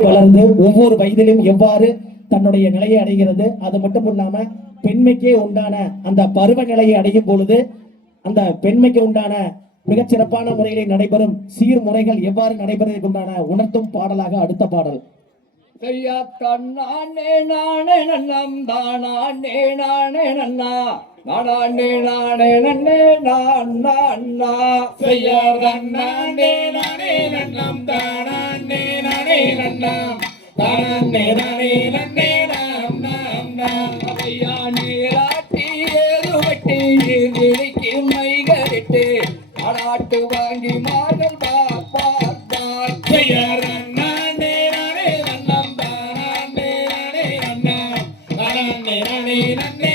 வளர்ந்து ஒவ்வொரு வயதிலும் எவ்வாறு தன்னுடைய நிலையை அடைகிறது அது மட்டும் இல்லாம பெண்மைக்கே உண்டான அந்த பருவ நிலையை அடையும் பொழுது அந்த பெண்மைக்கு உண்டான மிகச்சிறப்பான முறையிலே நடைபெறும் சீர்முறைகள் எவ்வாறு நடைபெறுவதற்கு உண்டான உணர்த்தும் பாடலாக அடுத்த பாடல். ஐயா தன்னானே நானே நன்னம் தானானே நானே நன்னா. நானே நானே நன்னே நான் நான்னா. ஐயா தன்னானே நானே நன்னம் தானானே நானே நன்னாம் தானே நன்னே நாம் நாம் நாம் ஐயா நீராட்டி ஏதுவட்டி இடிக்கு மைகரிட்டு ஆடாட்டு வாங்கி மார்கள் பார் பார் பார் நானே நன்னம் தானே நானே நன்னாம் தானே நானே நன்னே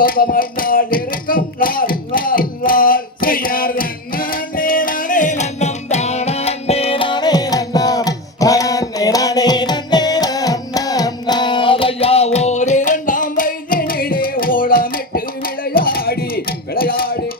சந்தோஷமாய் நாள் இருக்கும் நாள் நாள் நாள் செய்யார் நானே நானே நன்னம் தானே நானே நன்னாம் தானே நானே நன்னே நாம் நாம் ஓர் இரண்டாம் வயதினிலே ஓடமிட்டு விளையாடி விளையாடி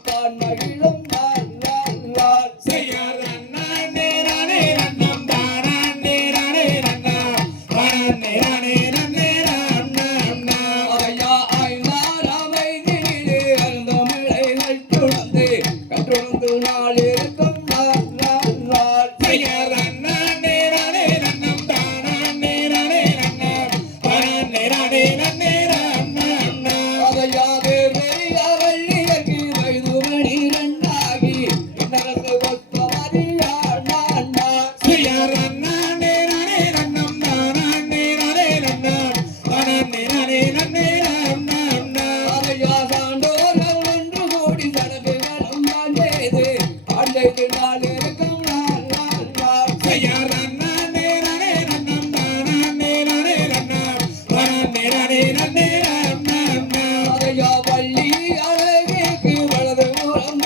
நாம் அதையா வள்ளி அழகிற்கு வலது மூலம்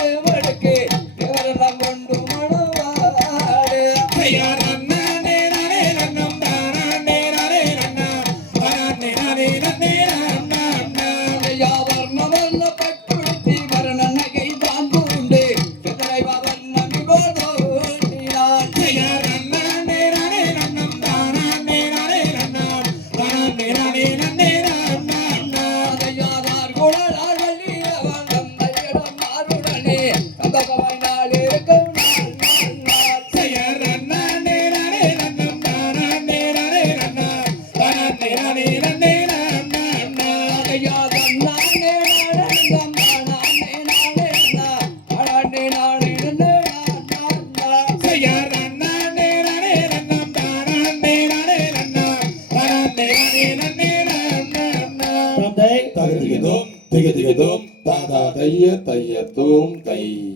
கொண்டு மணவாடு. தகுதிகதோம் திகதிகதோம் தாதா தைய தைய தூம் தை.